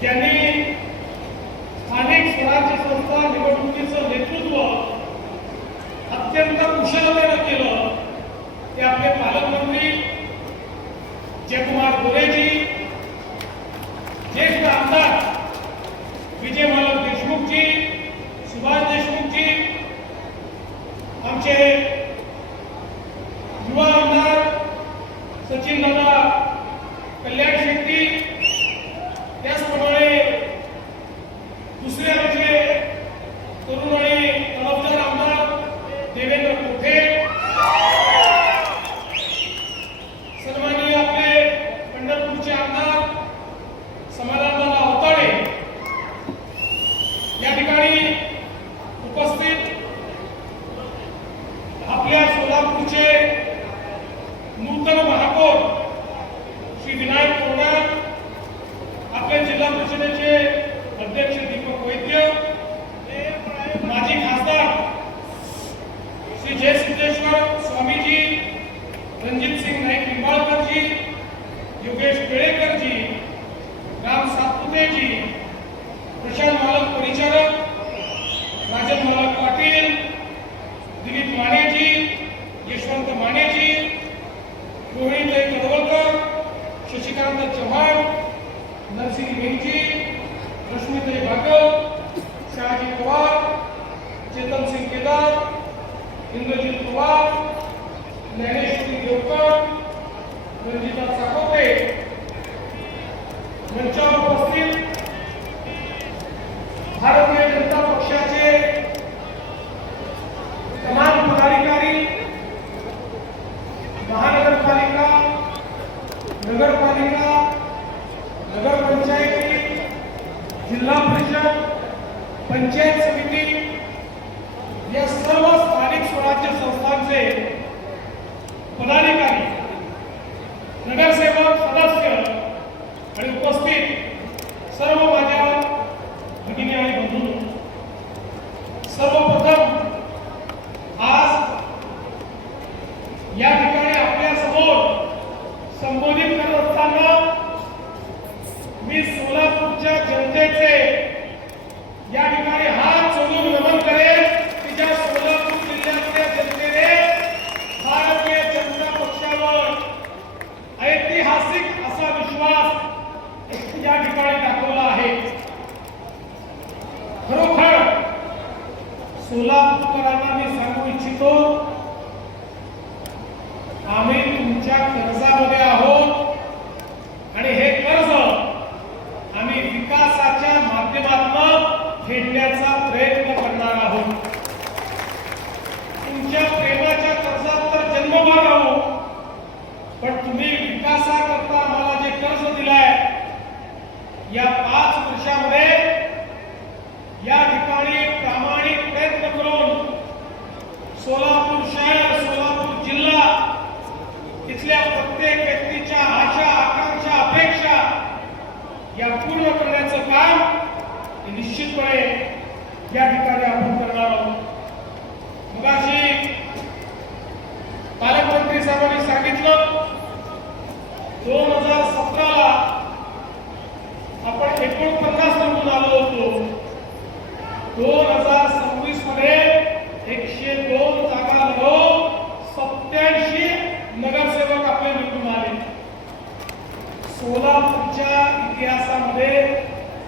ज्यांनी स्थानिक स्वराज्य संस्था निवडणुकीचं नेतृत्व अत्यंत कुशलतेनं केलं ते आपले पालकमंत्री जयकुमार गोरेजी, ज्येष्ठ आमदार विजय मालक देशमुखजी, सुभाष देशमुखजी, आमचे युवा आमदार सचिन दादा कल्याण शेट्टी, त्याचप्रमाणे दुसरे आमचे तरुण आणि तडफदार आमदार देवेंद्र कोठे, सन्माननीय आपले पंढरपूरचे आमदार समाधानदादा अवताडे या ठिकाणी उपस्थित, आपल्या सोलापूरचे नूतन महापौर श्री विनायक तोरणार, आपल्या जिल्हा परिषदेचे अध्यक्ष दीपक वैद्य, माजी खासदार श्री जयसिद्धेश्वर स्वामीजी, रणजित सिंग नाईक निंबाळकरजी, योगेश केळेकरजी, राम सातपुतेजी, प्रशांत मालक परिचारक, राजन मालक पाटील, दिलीप मानेजी, यशवंत मानेजी, रोहिणीताई कडवलकर, शशिकांत चव्हाण, नरसिंह मेघजी, रश्मीताई भागव, शहाजी पवार, चेतन सिंग केदार, इंद्रजित पवार, ज्ञानेश्वरी देवकर, रंजिता साकोते, मंचावर उपस्थित भारतीय जनता पक्षाचे तमाम पदाधिकारी, महानगरपालिका, नगरपालिका, नगर पंचायती, जिल्हा परिषद, पंचायत समिती या सर्व स्थानिक स्वराज्य संस्थांचे पदाधिकारी, नगरसेवक, सदस्य आणि उपस्थित सर्व माझ्या भगिनी आणि बंधू, सर्वप्रथम आज या ठिकाणी आपल्या समोर संबोधित करत असताना मी सोलापूरच्या जनतेचे या ठिकाणी हात जोडून नमन करेन की ज्या सोलापूर जिल्ह्यातल्या जनतेने भारतीय जनता पक्षावर ऐतिहासिक असा विश्वास या ठिकाणी दाखवला आहे. खरोखर सोलापूरकरांना मी सांगू इच्छितो, आम्ही तुमच्या कर्जामध्ये आहोत आणि हे कर्ज आम्ही विकासाच्या माध्यमातून फेडण्याचा प्रयत्न करणार आहोत. तुमच्या प्रेमाच्या कर्जात तर जन्मभर राहू, पण तुम्ही विकासाकरता आम्हाला जे कर्ज दिलाय या 5 वर्षामध्ये या ठिकाणी प्रामाणिक प्रयत्न करून सोलापूर शहर, सोलापूर जिल्हा, इथल्या प्रत्येक व्यक्तीच्या आशा, आकांक्षा, अपेक्षा या पूर्ण करण्याचं काम निश्चितपणे या ठिकाणी आपण करणार आहोत. मगाशी पालकमंत्री साहेबांनी सांगितलं 2017ला आपण 49 निवडून आलो होतो. 2026 मध्ये 102 जागा लढवून 87 नगरसेवक आपले निवडून आले. सोलापूरच्या इतिहासामध्ये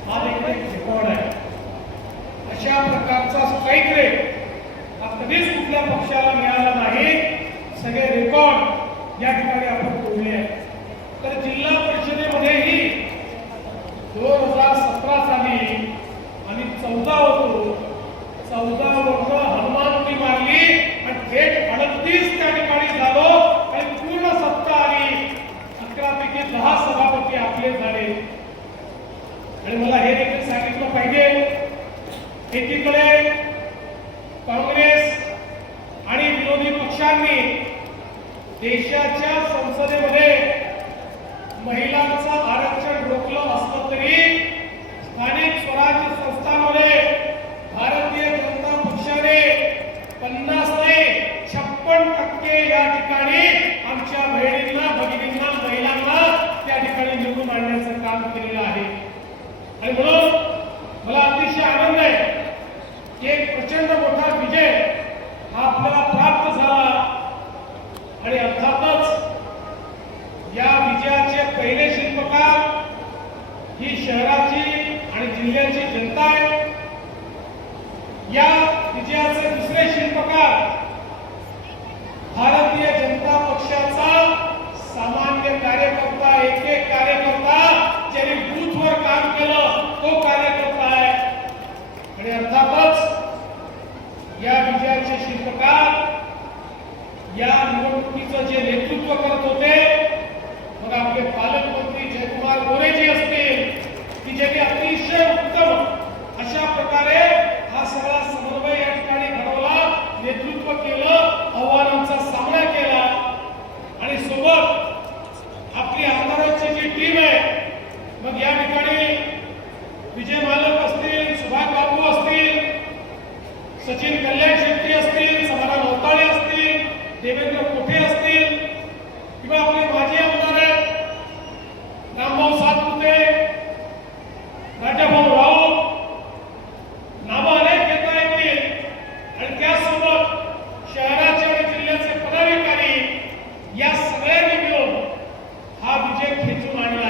हा देखील एक रेकॉर्ड आहे. अशा प्रकारचा स्ट्राईक रेट हा कधीच कुठल्या पक्षाला मिळाला नाही. सगळे रेकॉर्ड या ठिकाणी आपण तोडले आहेत. तर जिल्हा परिषदेमध्येही 2017 साली आम्ही 14 होतो. 14 वर्ष हनुमानती मारली आणि थेट 38 त्या ठिकाणी झालो आणि पूर्ण सत्ता आली. 11 पैकी 10 सभापती आपले झाले. आणि मला हे देखील सांगितलं पाहिजे, एकीकडे काँग्रेस आणि विरोधी पक्षांनी देशाच्या संसदेमध्ये महिलांचं आरक्षण रोखलं असलं तरी स्थानिक स्वराज्य संस्थांमध्ये भारतीय जनता पक्षाने 50 नाही 56% या ठिकाणी आमच्या बहिणींना, भगिनींना, महिलांना त्या ठिकाणी निवडून आणण्याचं काम केलेलं आहे. आणि ही शहराची आणि जिल्ह्याची जनता आहे. या विजयाचे दुसरे शिल्पकार भारतीय जनता पक्षाचा सामान्य कार्यकर्ता, एक कार्यकर्ता ज्यांनी बूथवर काम केलं तो कार्यकर्ता आहे. आणि अर्थातच या विजयाचे शिल्पकार, या निवडणुकीचं जे नेतृत्व करत होते, मग आपले पालकमंत्री जयकुमार गोरेजी असतील की ज्यांनी अतिशय उत्तम अशा प्रकारे हा सगळा समन्वय या ठिकाणी घडवला, नेतृत्व केलं, आव्हानांचा सामना केला. आणि सोबत आपली आमदारांची जी टीम आहे, मग या ठिकाणी विजय मालक असतील, सुभाष बाबू असतील, सचिन कल्याण शेट्टी असतील, समाधान होताळे असतील, देवेंद्र कोठे असतील किंवा आपले माजी आमदार आहेत रामभाऊ सातपुते, राजाभाऊ राऊत, नावं अनेक घेता येतील. आणि त्यासोबत शहराचे आणि जिल्ह्याचे पदाधिकारी या सगळ्यांनी मिळून हा विजय खेचून आणला.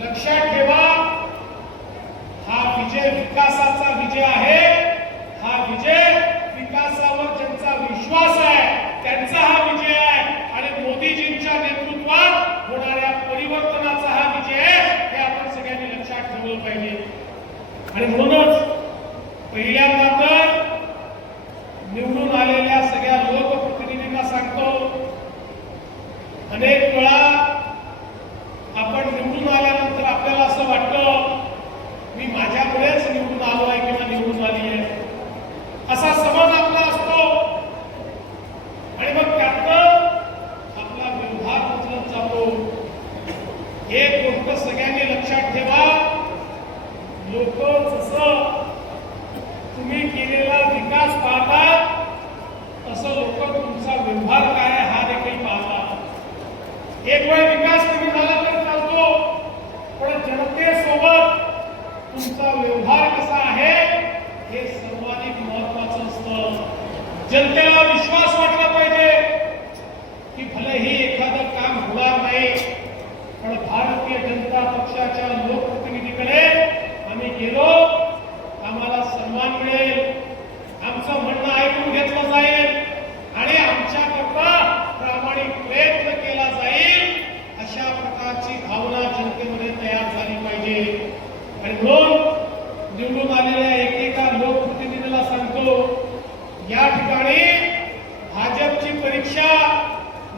लक्षात ठेवा, हा विजय विकासाचा विजय आहे. हा विजय विकासावर ज्यांचा विश्वास आहे त्यांचा हा विजय आहे. आणि मोदीजींच्या नेतृत्वात होणाऱ्या परिवर्तनाचा हा विजय आहे, हे आपण सगळ्यांनी लक्षात ठेवलं पाहिजे. आणि म्हणूनच पहिल्यांदा तर निवडून आलेल्या सगळ्या लोकप्रतिनिधींना सांगतो, अनेक वेळा आपण निवडून आल्यानंतर आपल्याला असं वाटतं मी माझ्यामुळेच निवडून आलो आहे किंवा निवडून आली आहे, असा समज आपला असतो. आणि मग त्यातनं आपला व्यवहार बदलत जातो. एक गोष्ट सगळ्यांनी लक्षात ठेवा, लोक जसं तुम्ही केलेला विकास पाहतात तसं लोक तुमचा व्यवहार काय आहे हा देखील पाहतात. एक वेळ विकास कमी झाला तर चालतो, पण जनतेसोबत तुमचा व्यवहार कसा आहे हे सर्वाधिक महत्वाचं असतं. जनतेला विश्वास वाटला पाहिजे की भलेही एखादं काम होणार नाही, पण भारतीय जनता पक्षाच्या लोकप्रतिनिधीकडे आम्ही गेलो, आम्हाला सन्मान मिळेल, आमचं म्हणणं ऐकून घेतलं जाईल आणि आमच्याकरता प्रामाणिक प्रयत्न केला जाईल, अशा प्रकारची भावना जनतेमध्ये तयार झाली पाहिजे. आणि म्हणून निवडून आलेल्या एकेका लोकप्रतिनिधीला सांगतो, या ठिकाणी भाजपची परीक्षा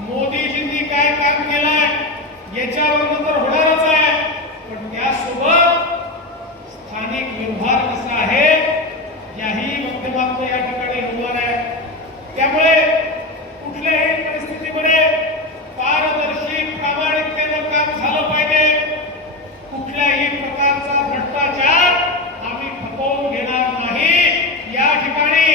मोदीजींनी काय काम केलंय याच्यावर तर होणारच आहे, पण त्यासोबत स्थानिक व्यवहार कसा आहे याही माध्यमातून या ठिकाणी होणार आहे. त्यामुळे कुठल्याही परिस्थितीमध्ये पारदर्शी प्रामाणिकतेनं काम झालं पाहिजे. कुठल्याही प्रकारचा भ्रष्टाचार आम्ही खपवून घेणार नाही. या ठिकाणी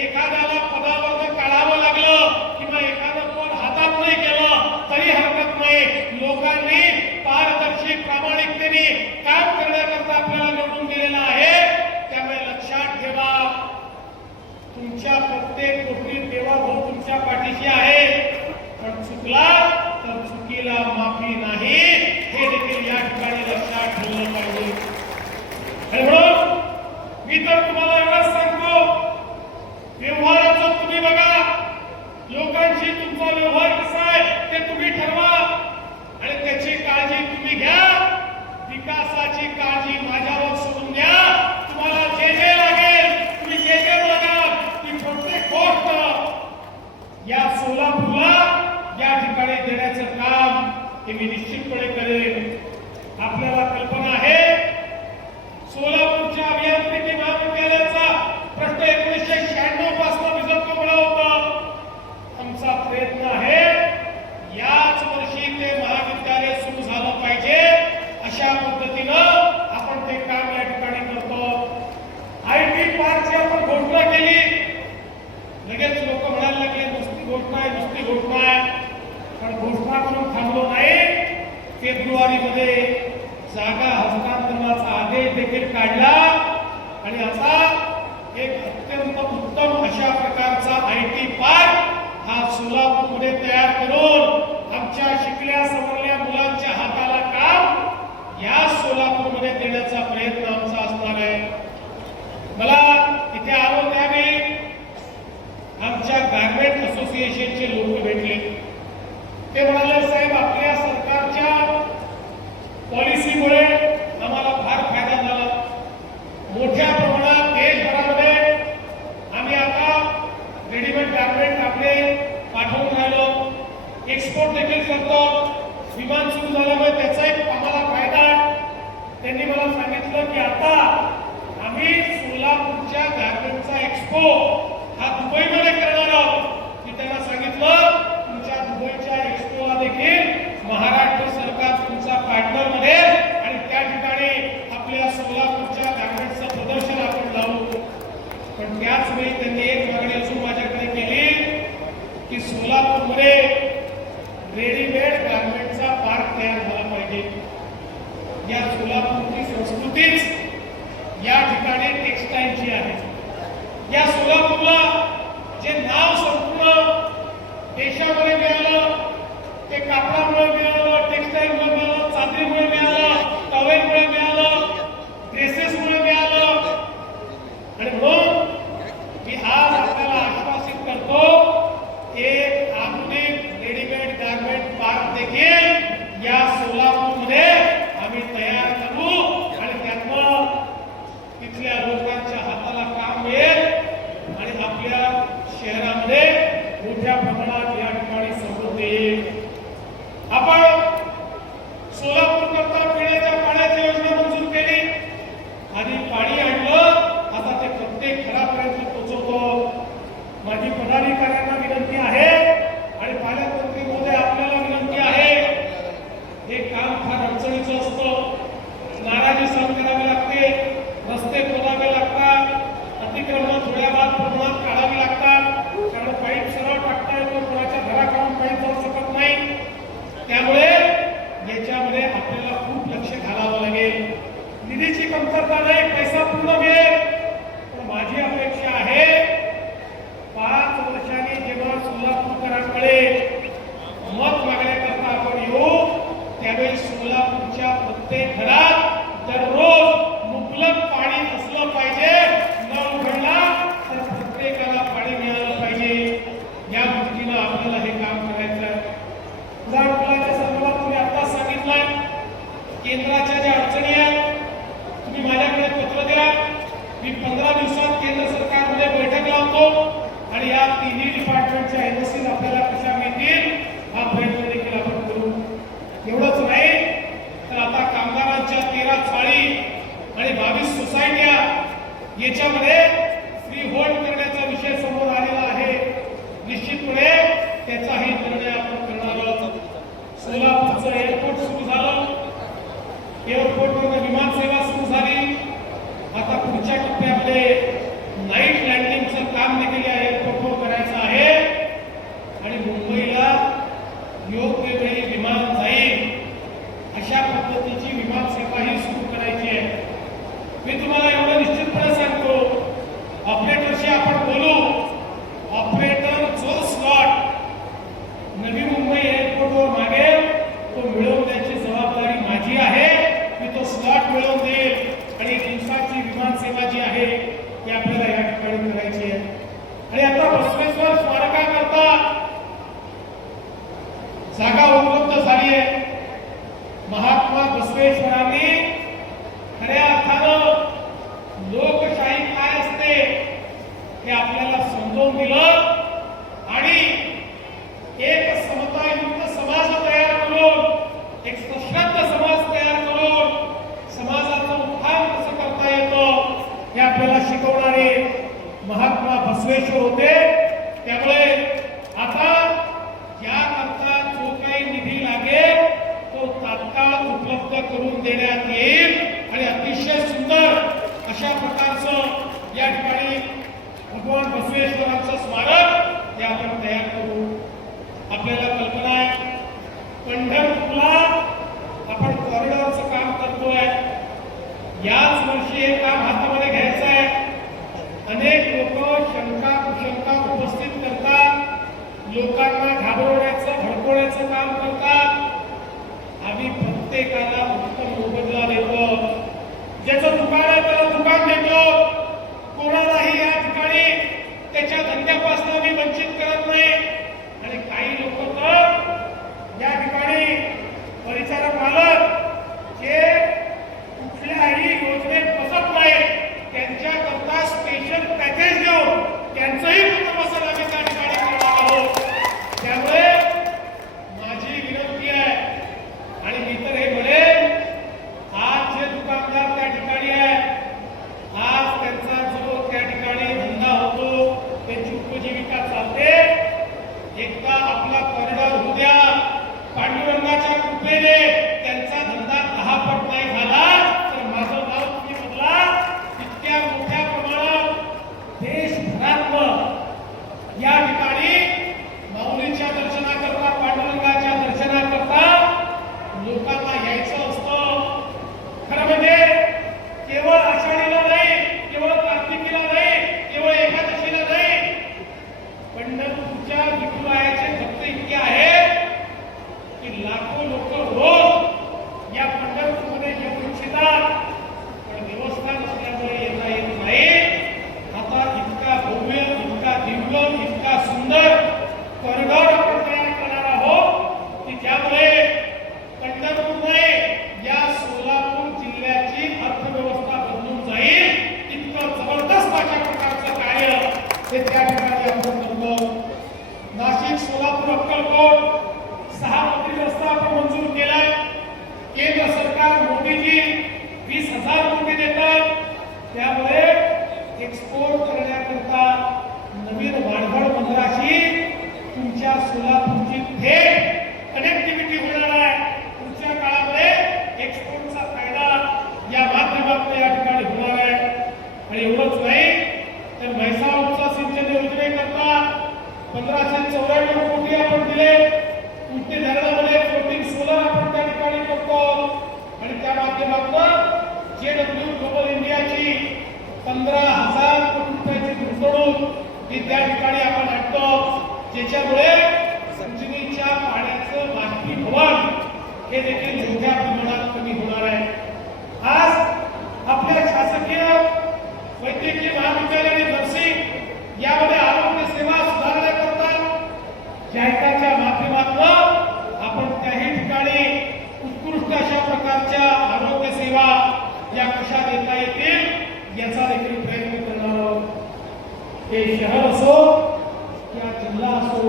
एखाद्याला पदावर काढावं लागलं किंवा एखादं पद हातात नाही केलं तरी हरकत नाही. लोकांनी पारदर्शी प्रामाणिकतेने काम करण्याकरता आपल्याला निवडून दिलेलं आहे. त्यामुळे लक्षात ठेवा, तुमच्या प्रत्येक गोष्टीत देवाभाऊ तुमच्या पाठीशी आहे, पण चुकला तर चुकीला माफी नाही, हे देखील या ठिकाणी लक्षात ठेवलं पाहिजे. आणि म्हणून मी तर तुम्हाला एवढंच सांगतो, व्यवहाराचं तुम्ही बघा, लोकांशी तुमचा व्यवहार कसा आहे ते तुम्ही ठरवा आणि त्याची काळजी तुम्ही घ्या. विकासाची काळजी माझ्यावर सोडून द्या. तुम्हाला जे जे लागेल, तुम्ही जे जे बघाल, ती प्रत्येक गोष्ट या सोलापूरला या ठिकाणी देण्याचं काम हे मी निश्चितपणे करेन. आपल्याला कल्पना आहे, सोलापूरच्या अभियांत्रिकी महाविद्यालयाचा प्रश्न 1996 पासून विजतकोबळा होता. आमचा प्रयत्न आहे याच वर्षी ते महाविद्यालय सुरू झालं पाहिजे, अशा पद्धतीनं आपण ते काम या ठिकाणी करतो. IT पार्कची आपण घोषणा केली, लगेच लोक म्हणायला लागले नुसती घोषणा आहे, नुसती घोषणा आहे. पण घोषणा करून थांबलो नाही. फेब्रुवारीमध्ये जागा हस्तांतरणाचा आदेश देखील काढला आणि आता एक अत्यंत उत्तम अशा प्रकारचा IT पार्क हा सोलापूरमध्ये तयार करून आमच्या शिकल्या सवरल्या मुलांच्या हाताला काम या सोलापूर देण्याचा प्रयत्न आमचा असणार आहे. मला इथे आलो त्यावेळी आमच्या गारमेंट असोसिएशनचे लोक भेटले. ते म्हणाले, साहेब आपल्या सरकारच्या पॉलिसीमुळे आम्हाला फार फायदा झाला. मोठ्या प्रमाणात देशभरामध्ये आम्ही आता रेडीमेड गारमेंट आपले पाठवून राहिलो, एक्सपोर्ट देखील करतो. विमान सुरू झाल्यामुळे त्याचा एक आम्हाला फायदा आहे. त्यांनी मला सांगितलं की आता आम्ही सोलापूरच्या गारमेंटचा एक्सपो हा दुबईमध्ये करणार आहोत. मी त्यांना सांगितलं तुमच्या दुबईच्या एक्सपोला देखील महाराष्ट्र सरकार तुमचा पार्टनर बनेल आणि त्या ठिकाणी आपल्या सोलापूरच्या गारमेंटचं प्रदर्शन आपण लावू. पण त्याच वेळी त्यांनी एक मागणी अजून माझ्याकडे केली की सोलापूरमध्ये रेडीमेड गारमेंटचा पार्क तयार झाला पाहिजे. या सोलापूरची संस्कृतीच या ठिकाणी टेक्सटाईलची आहे. या सोलापूरला जे नाव संपूर्ण देशामध्ये मिळालं ते कापडामुळे मिळालं, टेक्सटाईलमुळे मिळालं, चादरीमुळे मिळालं, टॉवेलमुळे मिळालं, ड्रेसेसमुळे मिळालं. आणि म्हणून मी आज आपल्याला आश्वासित करतो एक आधुनिक रेडीमेड गारमेंट पार्क देखील या सोलापूरमध्ये आम्ही तयार करू आणि त्यातून तिथल्या लोकांच्या हाताला काम मिळेल आणि आपल्या शहरामध्ये मोठ्या प्रमाणात या ठिकाणी समृद्धी येईल. आपण सोलापूर करता पिण्याच्या पाण्याची योजना मंजूर केली. आधी पाणी आणलं, आता ते प्रत्येक घरापर्यंत पोहोचवतो. माझी पदाधिकाऱ्यांना विनंती आहे आणि पालकमंत्री महोदय आपल्याला विनंती आहे, हे काम फार अडचणीचं असतं. नाराजी सहन करावी लागते, रस्ते खोदावे लागतात, अतिक्रमण थोड्या प्रमाणात काढावी लागतात. त्यामुळे पाईप सरळ टाकता येतो, कोणाच्या घराकडून पाईप जाऊ शकत नाही. त्यामुळे याच्यामध्ये आपल्याला खूप लक्ष घालावं लागेल. निधीची कमतरता नाही, पैसा पूर्ण मिळेल. पण माझी अपेक्षा आहे 5 वर्षांनी जेव्हा सोलापूरकरांकडे मत मागण्याकरता आपण येऊ त्यावेळी सोलापूरच्या प्रत्येक घरात दररोज मुबलक पाणी असलं पाहिजे. नळ उघडला तर प्रत्येकाला पाणी मिळालं पाहिजे. या दृष्टीनं आपल्याला हे काम करायचं आहे. उदाहरणाच्या संदर्भात तुम्ही आता सांगितलंय केंद्राच्या ज्या अडचणी आहेत तुम्ही माझ्याकडे पत्र द्या. मी 15 दिवसात केंद्र सरकारमध्ये बैठक लावतो आणि या तिन्ही डिपार्टमेंटच्या एनओसी आपल्याला कशा मिळतील हा प्रयत्न देखील आपण करू. एवढंच नाही तर आता कामगारांच्या 13 चाळी आणि 22 सोसायट्या याच्यामध्ये फ्री होल्ड करण्याचा विषय समोर आलेला आहे. निश्चितपणे त्याचाही निर्णय आपण करणार आहोत. सोलापूरचं एअरपोर्ट सुरू झालं, एअरपोर्टवर विमानसेवा सुरू झाली. आता पुढच्या टप्प्यामध्ये नाईट लँडिंगचं काम देखील या एअरपोर्टवर करायचं आहे आणि मुंबईला योग्य वेळी विमान जाईल अशा पद्धतीची विमानसेवाही सुरू करायची आहे. मी तुम्हाला एवढं निश्चितपणे सांगतो, ऑपरेटरशी आपण बोलू. ऑपरेटर जो स्लॉट नवी मुंबई एअरपोर्टवर मागेल तो मिळवून द्यायची जबाबदारी माझी आहे. मी तो स्लॉट मिळवून देईल आणि दिवसाची विमानसेवा जी आहे ती आपल्याला या ठिकाणी करायची आहे. आणि आता बसवेश्वर स्मारकाकरता जागा उपलब्ध झाली आहे. महात्मा बसवेश्वरांनी खऱ्या अर्थानं लोकशाही काय असते हे आपल्याला समजावून दिलं आणि एक समतायुक्त समाज तयार करून, एक सशक्त समाज तयार करून समाजाचं उत्थान कसं करता येतं हे आपल्याला शिकवणारे महात्मा बसवेश्वर होते. त्यामुळे आता याकरता जो काही निधी लागेल तो तात्काळ उपलब्ध करून देण्यात येईल आणि अतिशय सुंदर अशा प्रकारचं या ठिकाणी भगवान बसवेश्वरांचं स्मारक हे आपण तयार करू. आपल्याला कल्पना आहे पंढरपूरला आपण कॉरिडॉरचं काम करतोय. याच वर्षी हे काम हातामध्ये घ्यायचं आहे. अनेक लोक शंका कुशंका उपस्थित करतात, लोकांना घाबरवण्याचं भडकवण्याचं काम करतात. आम्ही प्रत्येकाला उत्तम मोबदला देतो. JW ग्लोबल इंडियाची 15,000 कोटी रुपयाची गुंतवणूक ही त्या ठिकाणी आपण आणतो, ज्याच्यामुळे उजनीच्या पाण्याचं बाष्पीभवन हे देखील मोठ्या प्रमाणात कमी होणार आहे. आज आपल्या शासकीय वैद्यकीय महाविद्यालय आणि नर्सिंग यामध्ये आरोग्य सेवा सुधारण्याकरता जाहिरातीच्या माध्यमातून आपण त्याही ठिकाणी उत्कृष्ट अशा प्रकारच्या आरोग्य सेवा या कशा देता येतील याचा देखील प्रयत्न करणार आहोत. हे शहर असो या जिल्हा असो,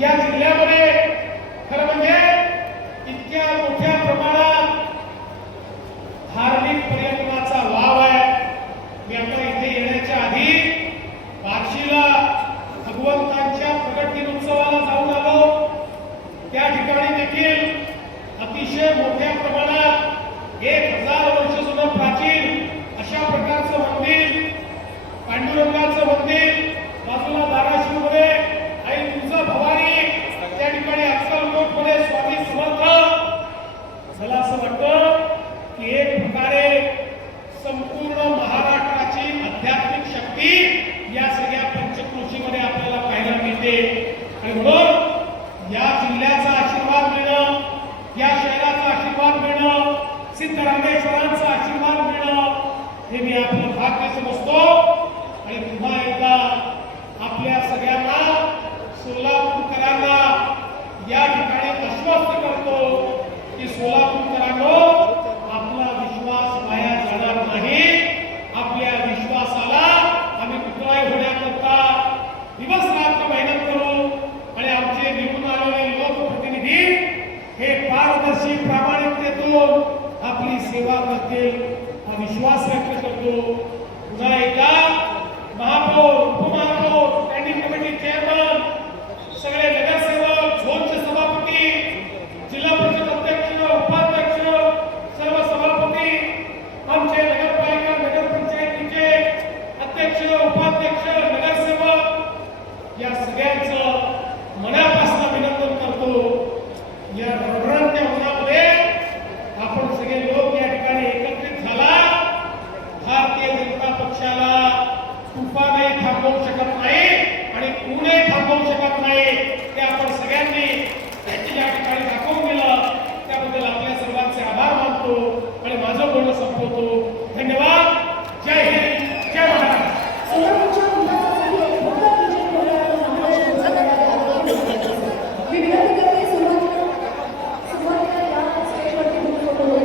या जिल्ह्यामध्ये खरं म्हणजे इतक्या मोठ्या प्रमाणात धार्मिक पर्यटनाचा वाव आहे. मी आता इथे येण्याच्या आधी बार्शीला भगवंतांच्या प्रगट दिनोत्सवाला जाऊन आलो. त्या ठिकाणी देखील अतिशय मोठ्या प्रमाणात 1000 वर्ष जुनं प्राचीन अशा प्रकारचं मंदिर, पांडुरंगाचं मंदिर, बाजूला धाराशिवमध्ये आई तुळजाभवानी, त्या ठिकाणी अक्कलकोटमध्ये स्वामी समर्थ. मला असं वाटतं की एक प्रकारे संपूर्ण महाराष्ट्राची आध्यात्मिक शक्ती या सगळ्या पंचक्रोशीमध्ये आपल्याला पाहायला मिळते. आणि म्हणून या जिल्ह्याचा आशीर्वाद मिळणं, या शहराचा आशीर्वाद मिळणं, सिद्धरामेश्वरांचा आशीर्वाद मिळणं हे मी आपलं भाग्य समजतो. आणि पुन्हा एकदा आपल्या सगळ्यांना सोलापूरकरांना या ठिकाणी आश्वस्त करतो की सोलापूरकरांनो, आपला विश्वास वाया जाणार नाही. आपल्या विश्वासाला आम्ही पुतळा होण्याकरता दिवस रात्र मेहनत करू. आणि आमचे निवडून आलेले लोकप्रतिनिधी हे पारदर्शी प्रामाणिकतेतून आपली सेवा करतील हा विश्वास व्यक्त करतो. पुन्हा एकदा